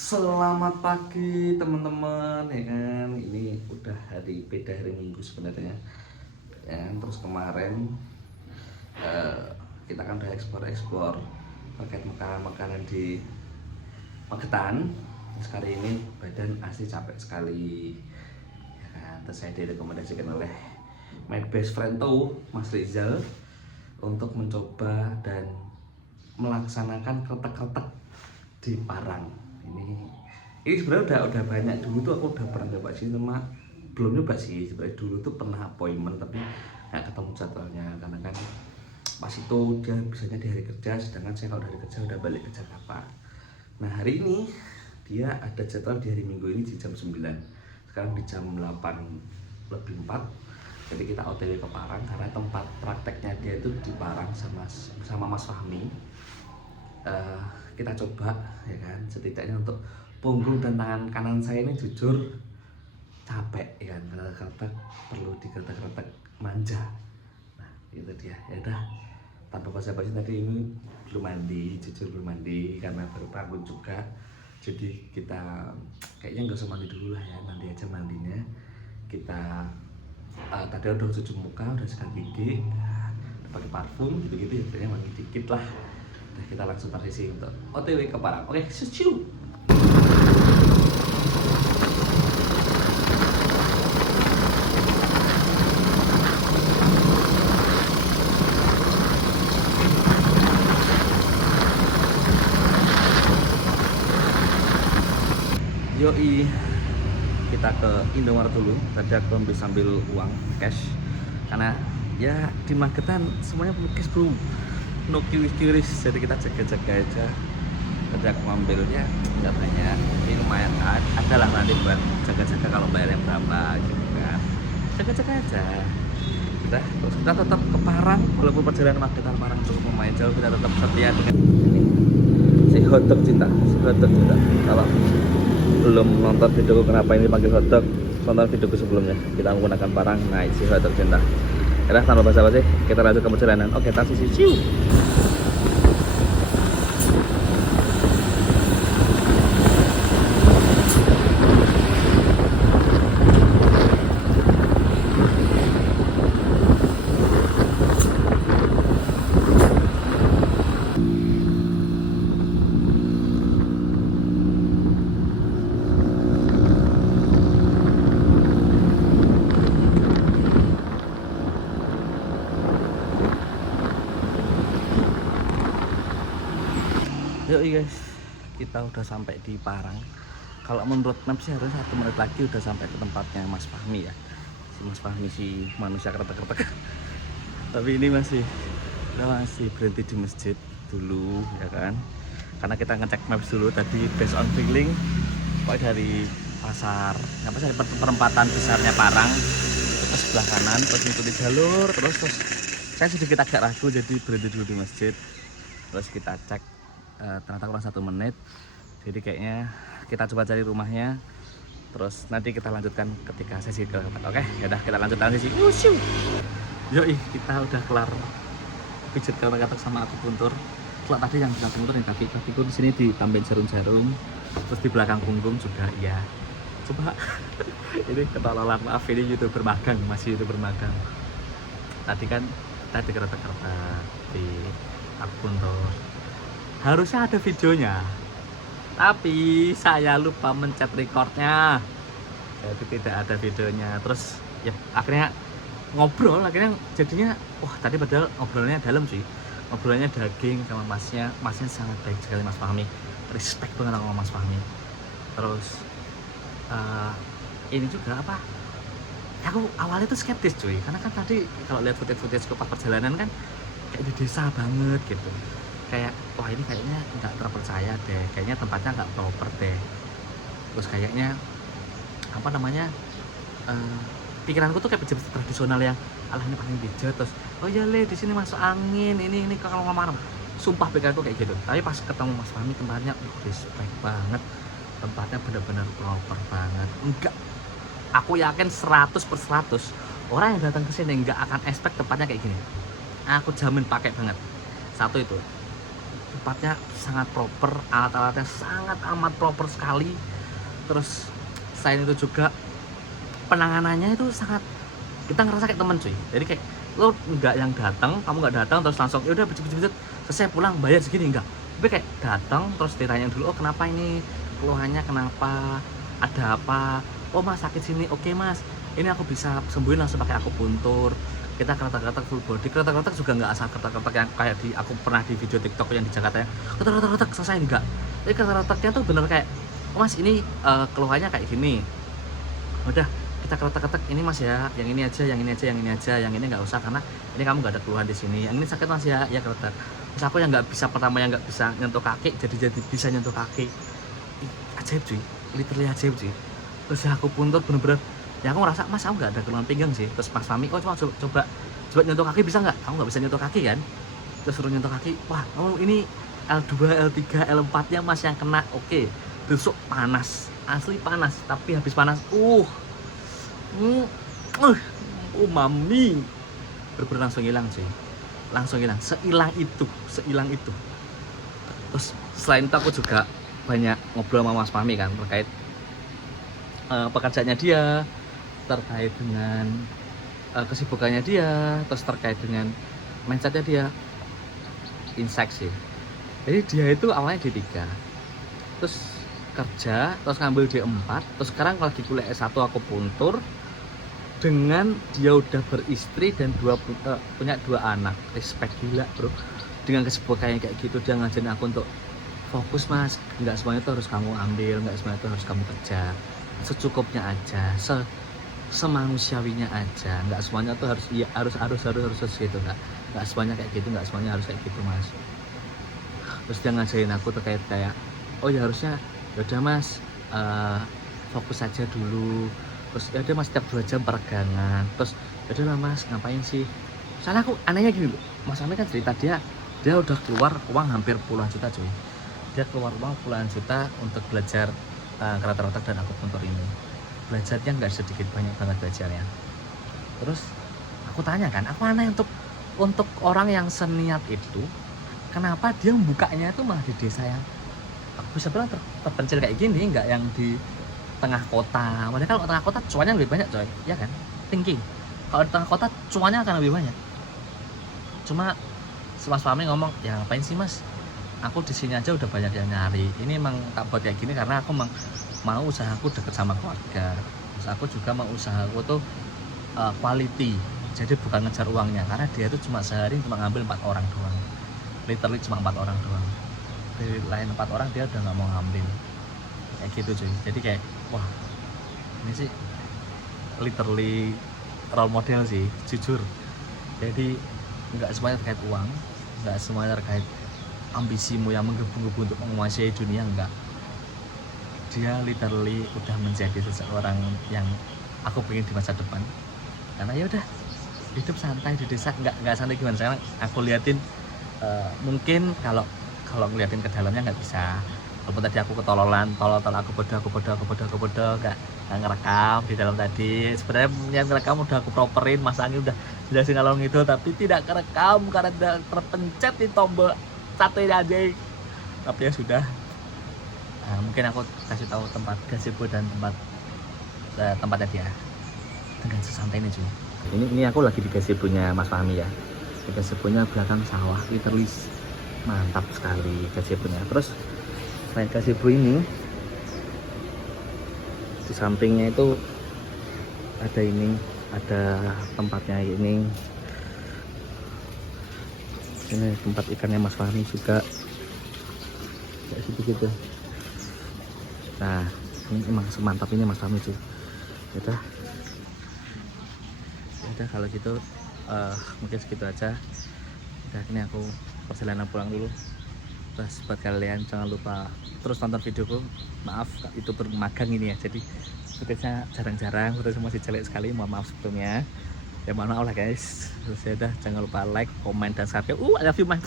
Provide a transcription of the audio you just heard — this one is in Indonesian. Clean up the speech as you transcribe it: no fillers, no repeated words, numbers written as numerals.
Selamat pagi teman-teman, ya kan. Ini udah beda hari Minggu sebenarnya. Ya, terus kemarin kita kan udah eksplor terkait makanan-makanan di Magetan. Terus kali ini badan asli capek sekali. Ya kan, terus saya direkomendasikan oleh my best friend tuh Mas Rizal untuk mencoba dan melaksanakan kretek-kretek di Parang. Ini sebenarnya udah banyak. Dulu tuh aku udah pernah coba sih, cuma belum nyoba sih. Sebenarnya dulu tuh pernah appointment tapi nggak ketemu jadwalnya, karena kan pas itu dia bisanya di hari kerja, sedangkan saya kalau dari kerja udah balik ke Jakarta. Nah hari ini dia ada jadwal di hari Minggu ini di jam 9. Sekarang di jam 8:04. Jadi kita OTW ke Parang karena tempat prakteknya dia itu di Parang sama Mas Fahmi. Kita coba, ya kan, setidaknya untuk punggung dan tangan kanan saya ini jujur capek, ya kan, kretek perlu dikretek-kretek manja. Nah itu dia. Ya udah, tanpa basa-basi, tadi ini belum mandi, jujur belum mandi karena baru bangun juga. Jadi kita kayaknya nggak usah mandi dulu lah ya, nanti aja mandinya. Kita tadi udah cuci muka, udah sikat gigi, udah pakai parfum gitu-gitu, ya kayaknya mandi dikit lah. Nah, kita langsung transisi untuk OTW ke Parang. Oke, see you. Yoi, kita ke Indomaret dulu. Tadi aku ambil sambil uang cash, karena ya di Magetan semuanya perlu cash bro, no kiris, jadi kita jaga-jaga aja. Tadi aku ambilnya nggak banyak, ini lumayan ada lah nanti buat jaga-jaga kalau bayarnya berapa gitu kan. Jaga-jaga aja. Udah, terus kita tetap ke Parang, walaupun perjalanan Magetan Parang cukup lumayan jauh, kita tetap setia dengan ini. Si hotdog cinta. Kalau belum nonton videoku kenapa ini panggil hotdog, tonton videoku sebelumnya. Kita menggunakan Parang naik si hotdog cinta. Ya, tanpa basa-basi kita lanjut ke perjalanan. Oke, transisi ciu. Yuk guys, kita udah sampai di Parang. Kalau menurut map sih harusnya 1 menit lagi udah sampai ke tempatnya Mas Fahmi ya. Si Mas Fahmi, si manusia kretek-kretek. Tapi ini masih berhenti di masjid dulu, ya kan. Karena kita ngecek maps dulu tadi based on feeling. Pokoknya dari pasar, dari perempatan besarnya Parang ke sebelah kanan, terus ngikuti jalur, terus saya sedikit agak ragu jadi berhenti dulu di masjid. Terus kita cek, ternyata kurang 1 menit, jadi kayaknya kita coba cari rumahnya, terus nanti kita lanjutkan ketika sesi ke. Oke, yaudah kita lanjutkan sesi. Yoi, kita udah kelar pijat katak sama akupuntur. Setelah tadi yang akupuntur yang kakiku di sini ditambahin jarum-jarum, terus di belakang punggung juga ya. Coba ini ketololan, maaf, ini YouTuber magang, masih YouTuber magang. Tadi keretek-keretek di akupuntur. Harusnya ada videonya, tapi saya lupa mencet recordnya, jadi tidak ada videonya. Terus ya akhirnya ngobrol, jadinya wah, tadi padahal ngobrolnya dalam sih, ngobrolnya daging sama masnya sangat baik sekali Mas Fahmi, respect banget sama Mas Fahmi. Terus ini juga apa, aku awalnya tuh skeptis cuy, karena kan tadi kalau lihat footage pas perjalanan kan kayak di desa banget gitu, kayak wah ini kayaknya nggak terpercaya deh, kayaknya tempatnya nggak proper deh. Terus kayaknya apa namanya, pikiranku tuh kayak pejabat tradisional yang alah ini paling bijak, terus oh ya le di sini masuk angin, ini kalau ngomong, sumpah pikiranku kayak gitu. Tapi pas ketemu Mas Fahmi, tempatnya respect banget, tempatnya benar-benar proper banget. Enggak, aku yakin 100/100 orang yang datang ke sini nggak akan expect tempatnya kayak gini. Aku jamin pakai banget. Satu itu tempatnya sangat proper, alat-alatnya sangat amat proper sekali. Terus selain itu juga penanganannya itu sangat, kita ngerasa kayak temen cuy. Jadi kayak lo nggak yang datang, kamu nggak datang terus langsung ya udah bejit-bejit selesai pulang bayar segini, enggak. Tapi kayak datang terus ditanya dulu, oh kenapa ini, keluhannya kenapa, ada apa, oh mas sakit sini, oke mas ini aku bisa sembuhin langsung pakai akupuntur. Kita keretak-keretak full body, keretak-keretak juga nggak asal keretak-keretak yang kayak di aku pernah di video TikTok yang di Jakarta ya keretak-keretak selesai, enggak. Jadi keretak-keretaknya tuh bener kayak, oh mas ini keluhannya kayak gini, udah kita keretak-keretak ini mas ya, yang ini aja, yang ini aja, yang ini aja, yang ini nggak usah karena ini kamu nggak ada keluhan di sini, yang ini sakit mas ya, ya keretak. Terus aku yang nggak bisa, pertama yang nggak bisa nyentuh kaki jadi bisa nyentuh kaki. Ajaib cuy, literally ajaib cuy. Terus aku puntur bener-bener ya, aku ngerasa mas aku nggak ada keluhan pinggang sih. Terus Mas Fahmi, oh coba nyentuh kaki bisa nggak, kamu nggak bisa nyentuh kaki kan. Terus suruh nyentuh kaki, wah oh ini L2, L3, L4 nya mas yang kena, oke. Besok panas, asli panas, tapi habis panas mami bener-bener langsung hilang sih, langsung hilang, seilang itu. Terus selain itu aku juga banyak ngobrol sama Mas Fahmi kan terkait pekerjaannya dia, terkait dengan kesibukannya dia, terus terkait dengan mindsetnya dia. Insight sih, jadi dia itu awalnya D3 terus kerja, terus ngambil D4, terus sekarang lagi kuliah S1 akupuntur. Dengan dia udah beristri dan punya 2 anak, respect gila bro. Dengan kesibukannya kayak gitu, dia ngajarin aku untuk fokus mas, nggak semuanya itu harus kamu ambil, nggak semuanya itu harus kamu kerja, secukupnya aja, semanusiawinya aja, nggak semuanya tuh harus iya harus gitu, nggak semuanya kayak gitu, nggak semuanya harus kayak gitu mas. Terus dia ngajarin aku terkait kayak, oh ya harusnya yaudah mas, fokus aja dulu. Terus ya udah mas setiap 2 jam peregangan. Terus ya udah lah mas ngapain sih, soalnya aku anehnya gini loh, mas Ami kan cerita dia udah keluar uang hampir puluhan juta cuy. Dia keluar uang puluhan juta untuk belajar keretak-keretak dan akupuntur ini. Belajarnya nggak sedikit, banyak banget belajarnya. Terus aku tanya kan, aku aneh untuk orang yang seniat itu, kenapa dia membukanya itu malah di desa yang aku bisa bilang terpencil kayak gini, nggak yang di tengah kota. Padahal kalau tengah kota cuannya lebih banyak coy, ya kan? Thinking kalau di tengah kota cuannya akan lebih banyak. Cuma Mas Fahmi ngomong, ya ngapain sih mas, aku di sini aja udah banyak yang nyari. Ini emang tak buat kayak gini karena aku mau usahaku deket sama keluarga. Terus aku juga mau usahaku tuh quality, jadi bukan ngejar uangnya. Karena dia tuh cuma sehari cuma ngambil 4 orang doang, literally cuma 4 orang doang. Dari lain 4 orang dia udah nggak mau ngambil kayak gitu cuy. Jadi kayak wah ini sih literally role model sih jujur. Jadi nggak semuanya terkait uang, nggak semuanya terkait ambisimu yang menggebu-gebu untuk menguasai dunia, enggak. Dia literally udah menjadi seseorang yang aku pengen di masa depan. Karena ya udah hidup santai di desa, nggak santai gimana sekarang aku liatin. Mungkin kalau ngeliatin ke dalamnya nggak bisa. Walaupun tadi aku ketololan, tolol aku bodoh nggak ngerekam di dalam tadi. Sebenarnya yang ngerekam udah aku properin, Mas Anggi udah jelasin kalau gitu, tapi tidak kerekam karena tidak terpencet di tombol satunya aja. Tapi ya sudah. Mungkin aku kasih tahu tempat gazebo dan tempatnya dia dengan sesantai ini cuy. Ini aku lagi di gazebonya Mas Fahmi ya. Di gazebonya belakang sawah, literally mantap sekali gazebonya. Terus selain gazebo ini, di sampingnya itu ada ini, ada tempatnya ini tempat ikannya Mas Fahmi juga kayak gitu. Nah ini emang semantap ini Mas Fahmi sih. Udah kalau gitu mungkin segitu aja. Udah, ini aku perjalanan pulang dulu. Terus buat kalian jangan lupa terus tonton videoku. Maaf itu bermagang ini ya, jadi footage-nya jarang-jarang, footage masih jelek sekali, mohon maaf sebelumnya ya, mohon maaf lah guys. Terus ya udah jangan lupa like, comment, dan subscribe. I love you man.